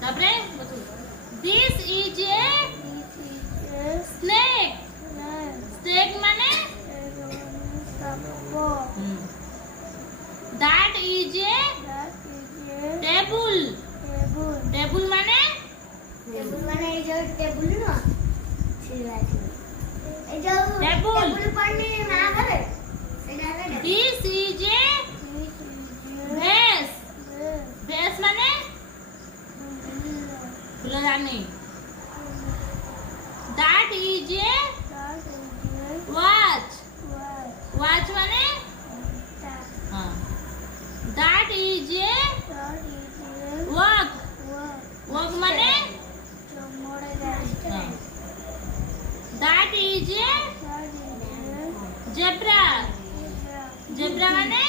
তারপরে this is a snake. Snake মানে that is a table. Table মানে এই যে টেবল না ঠিক আছে এই যে টেবল। টেবল পানি না করে এটা না দিস ইজ এ ভেস। ভেস মানে ফুলদানি। That is a watch. Watch মানে that is a walk. Walk মানে that is a zebra. Zebra মানে